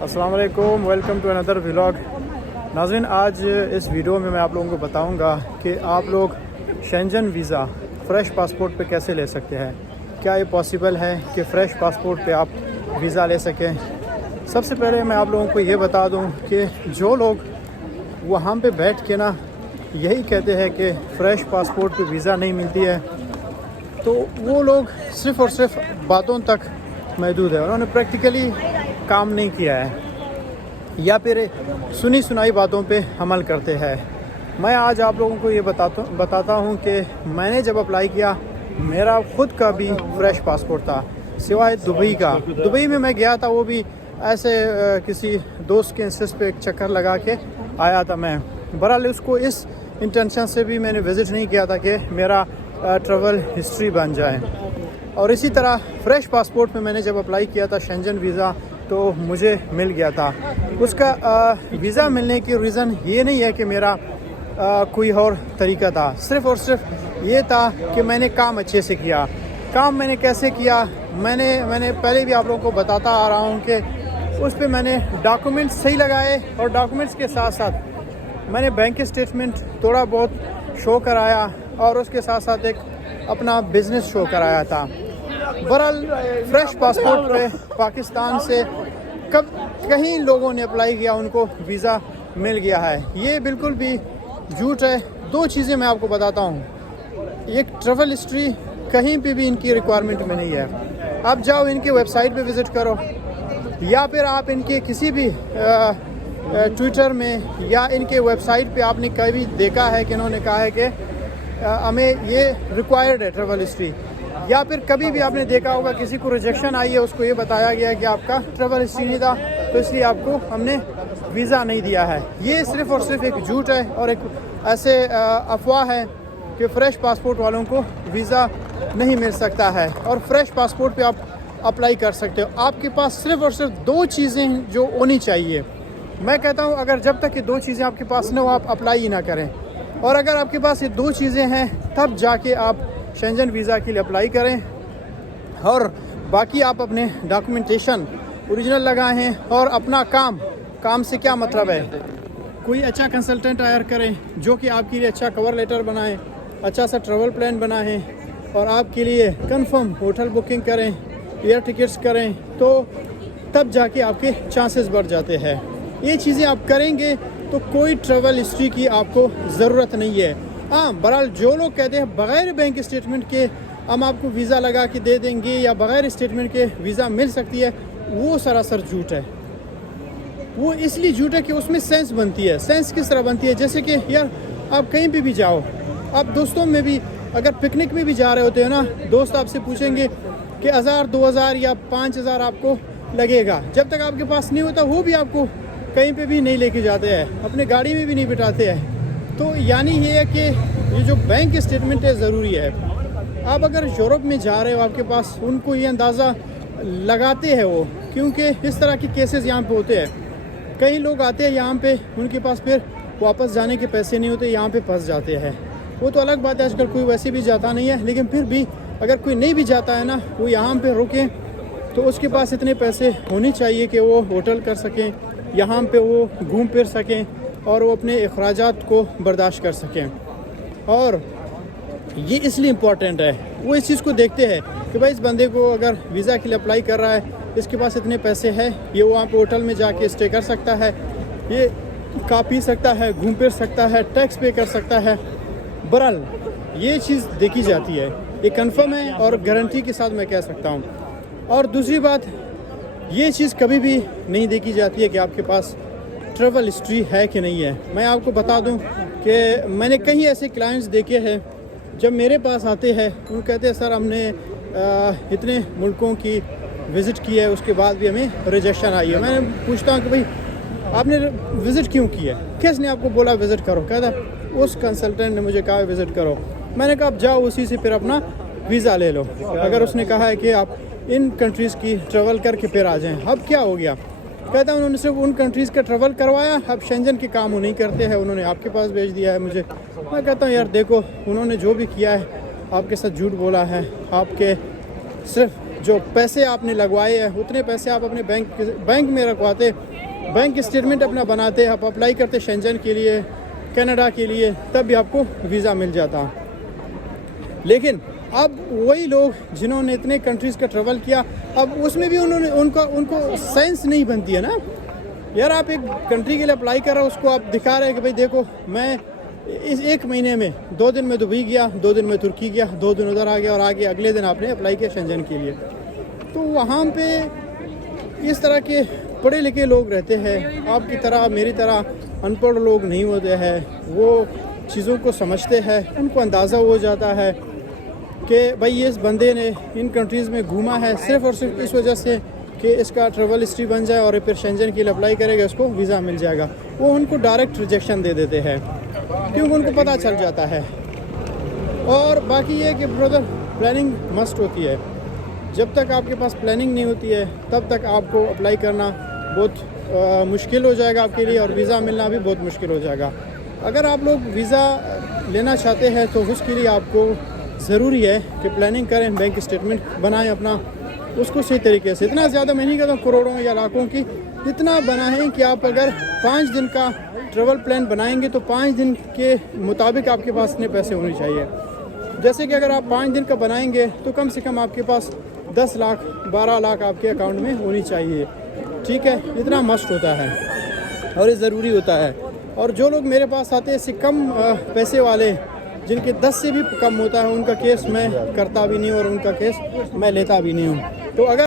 अस्सलाम वालेकुम, welcome to another vlog. नाज़रीन, आज इस वीडियो में मैं आप लोगों को बताऊंगा कि आप लोग शेंजन वीज़ा फ़्रेश पासपोर्ट पे कैसे ले सकते हैं। क्या ये पॉसिबल है कि फ़्रेश पासपोर्ट पे आप वीज़ा ले सकें। सबसे पहले मैं आप लोगों को ये बता दूं कि जो लोग वहाँ पे बैठ के ना यही कहते हैं कि फ़्रेश पासपोर्ट पे वीज़ा नहीं मिलती है, तो वो लोग सिर्फ़ और सिर्फ बातों तक महदूद है। उन्होंने प्रैक्टिकली काम नहीं किया है या फिर सुनी सुनाई बातों पे अमल करते हैं। मैं आज आप लोगों को ये बताता हूँ कि मैंने जब अप्लाई किया मेरा ख़ुद का भी फ़्रेश पासपोर्ट था, सिवाय दुबई का। दुबई में मैं गया था, वो भी ऐसे किसी दोस्त के इंसिस्ट पे एक चक्कर लगा के आया था मैं। बहरहाल उसको इस इंटेंशन से भी मैंने विज़िट नहीं किया था कि मेरा ट्रैवल हिस्ट्री बन जाए। और इसी तरह फ़्रेश पासपोर्ट में मैंने जब अप्लाई किया था शेंजन वीज़ा, तो मुझे मिल गया था। उसका वीज़ा मिलने की रीज़न ये नहीं है कि मेरा कोई और तरीका था, सिर्फ़ और सिर्फ ये था कि मैंने काम अच्छे से किया। काम मैंने कैसे किया, मैंने पहले भी आप लोगों को बताता आ रहा हूँ कि उस पर मैंने डॉक्यूमेंट्स सही लगाए और डॉक्यूमेंट्स के साथ साथ मैंने बैंक स्टेटमेंट थोड़ा बहुत शो कराया और उसके साथ साथ एक अपना बिज़नेस शो कराया था। बहरहाल फ़्रेश पासपोर्ट पे पाकिस्तान से कहीं लोगों ने अप्लाई किया, उनको वीज़ा मिल गया है। ये बिल्कुल भी झूठ है। दो चीज़ें मैं आपको बताता हूँ। एक, ट्रैवल हिस्ट्री कहीं पे भी इनकी रिक्वायरमेंट में नहीं है। आप जाओ इनके वेबसाइट पे विज़िट करो या फिर आप इनके किसी भी ट्विटर में या इनके वेबसाइट पे आपने कभी देखा है कि इन्होंने कहा है कि हमें ये रिक्वायर्ड है ट्रैवल हिस्ट्री, या फिर कभी भी आपने देखा होगा किसी को रिजेक्शन आई है, उसको ये बताया गया है कि आपका ट्रैवल हिस्ट्री नहीं था तो इसलिए आपको हमने वीज़ा नहीं दिया है। ये सिर्फ़ और सिर्फ एक झूठ है और एक ऐसे अफवाह है कि फ़्रेश पासपोर्ट वालों को वीज़ा नहीं मिल सकता है और फ़्रेश पासपोर्ट पे आप अप्लाई कर सकते हो। आपके पास सिर्फ़ और सिर्फ दो चीज़ें जो होनी चाहिए। मैं कहता हूँ अगर जब तक ये दो चीज़ें आपके पास ना हो आप अप्लाई ही ना करें, और अगर आपके पास ये दो चीज़ें हैं तब जाके आप शेंजन वीज़ा के लिए अप्लाई करें। और बाकी आप अपने डॉक्यूमेंटेशन ओरिजिनल लगाएं और अपना काम से क्या मतलब है, कोई अच्छा कंसल्टेंट हायर करें जो कि आपके लिए अच्छा कवर लेटर बनाए, अच्छा सा ट्रैवल प्लान बनाएं और आपके लिए कंफर्म होटल बुकिंग करें, एयर टिकट्स करें, तो तब जाके आपके चांसेस बढ़ जाते हैं। ये चीज़ें आप करेंगे तो कोई ट्रैवल हिस्ट्री की आपको ज़रूरत नहीं है। हाँ, बहरहाल जो लोग कहते हैं बग़ैर बैंक स्टेटमेंट के हम आपको वीज़ा लगा के दे देंगे या बग़ैर स्टेटमेंट के वीज़ा मिल सकती है, वो सरासर झूठ है। वो इसलिए झूठ है कि उसमें सेंस बनती है। सेंस किस तरह बनती है, जैसे कि यार आप कहीं पे भी जाओ, आप दोस्तों में भी अगर पिकनिक में भी जा रहे होते हो ना, दोस्त आपसे पूछेंगे कि 1000, 2000 या 5000 आपको लगेगा। जब तक आपके पास नहीं होता वो भी आपको कहीं पे भी नहीं लेके जाते हैं, अपने गाड़ी में भी नहीं बिठाते हैं। तो यानी ये है कि ये जो बैंक स्टेटमेंट है ज़रूरी है। आप अगर यूरोप में जा रहे हो, आपके पास उनको ये अंदाज़ा लगाते हैं वो, क्योंकि इस तरह के केसेस यहाँ पे होते हैं। कई लोग आते हैं यहाँ पे, उनके पास फिर वापस जाने के पैसे नहीं होते, यहाँ पे फंस जाते हैं। वो तो अलग बात है, आजकल कोई वैसे भी जाता नहीं है, लेकिन फिर भी अगर कोई नहीं भी जाता है ना, वो यहाँ पर रुके तो उसके पास इतने पैसे होने चाहिए कि वो होटल कर सकें, यहाँ पे वो घूम फिर सकें और वो अपने अखराजात को बर्दाश्त कर सकें। और ये इसलिए इम्पॉर्टेंट है, वो इस चीज़ को देखते हैं कि भाई इस बंदे को अगर वीज़ा के लिए अप्लाई कर रहा है, इसके पास इतने पैसे हैं, ये वहाँ पे होटल में जाके स्टे कर सकता है, ये खा पी सकता है, घूम फिर सकता है, टैक्स पे कर सकता है। बहरहाल ये चीज़ देखी जाती है, ये कंफर्म है और गारंटी के साथ मैं कह सकता हूँ। और दूसरी बात, ये चीज़ कभी भी नहीं देखी जाती है कि आपके पास ट्रैवल हिस्ट्री है कि नहीं है। मैं आपको बता दूं कि मैंने कई ऐसे क्लाइंट्स देखे हैं, जब मेरे पास आते हैं उन कहते हैं सर हमने इतने मुल्कों की विज़िट की है, उसके बाद भी हमें रिजेक्शन आई है। मैं पूछता हूं कि भाई आपने विज़िट क्यों की है, किसने आपको बोला विज़िट करो? कहता उस कंसल्टेंट ने मुझे कहा विज़िट करो। मैंने कहा आप जाओ उसी से फिर अपना वीज़ा ले लो। अगर उसने कहा है कि आप इन कंट्रीज़ की ट्रैवल करके फिर आ जाएं, अब क्या हो गया? कहता उन्होंने सिर्फ उन कंट्रीज़ का ट्रैवल करवाया, अब शेंजन के काम वो नहीं करते हैं, उन्होंने आपके पास भेज दिया है मुझे। मैं कहता हूँ यार देखो, उन्होंने जो भी किया है आपके साथ झूठ बोला है, आपके सिर्फ जो पैसे आपने लगवाए हैं उतने पैसे आप अपने बैंक में रखवाते, बैंक स्टेटमेंट अपना बनाते, आप अप्लाई करते शेंजन के लिए, कनाडा के लिए, तब भी आपको वीज़ा मिल जाता। लेकिन अब वही लोग जिन्होंने इतने कंट्रीज़ का ट्रैवल किया, अब उसमें भी उनको सेंस नहीं बनती है ना यार। आप एक कंट्री के लिए अप्लाई कर रहे हो, उसको आप दिखा रहे हैं कि भाई देखो मैं इस 1 महीने में 2 दिन में दुबई गया, 2 दिन में तुर्की गया, 2 दिन उधर आ गया और आगे अगले दिन आपने अप्लाई किया शेंजन के लिए। तो वहाँ पे इस तरह के पढ़े लिखे लोग रहते हैं, आपकी तरह मेरी तरह अनपढ़ लोग नहीं होते हैं। वो चीज़ों को समझते हैं, उनको अंदाज़ा हो जाता है कि भाई ये इस बंदे ने इन कंट्रीज़ में घूमा है सिर्फ़ और सिर्फ इस वजह से कि इसका ट्रैवल हिस्ट्री बन जाए और फिर शेंजन के लिए अप्लाई करेगा, उसको वीज़ा मिल जाएगा। वो उनको डायरेक्ट रिजेक्शन दे देते हैं क्योंकि उनको पता चल जाता है। और बाकी ये कि ब्रदर प्लानिंग मस्ट होती है। जब तक आपके पास प्लानिंग नहीं होती है तब तक आपको अप्लाई करना बहुत मुश्किल हो जाएगा आपके लिए, और वीज़ा मिलना भी बहुत मुश्किल हो जाएगा। अगर आप लोग वीज़ा लेना चाहते हैं तो उसके लिए आपको ज़रूरी है कि प्लानिंग करें, बैंक स्टेटमेंट बनाएं अपना, उसको सही तरीके से। इतना ज़्यादा मैं नहीं कहता करोड़ों या लाखों की, इतना बनाएं कि आप अगर 5 दिन का ट्रैवल प्लान बनाएंगे तो 5 दिन के मुताबिक आपके पास इतने पैसे होने चाहिए। जैसे कि अगर आप 5 दिन का बनाएंगे तो कम से कम आपके पास 10 लाख 12 लाख आपके अकाउंट में होनी चाहिए। ठीक है, इतना मस्ट होता है और ये ज़रूरी होता है। और जो लोग मेरे पास आते हैं इससे कम पैसे वाले, जिनके 10 से भी कम होता है, उनका केस मैं करता भी नहीं और उनका केस मैं लेता भी नहीं हूँ। तो अगर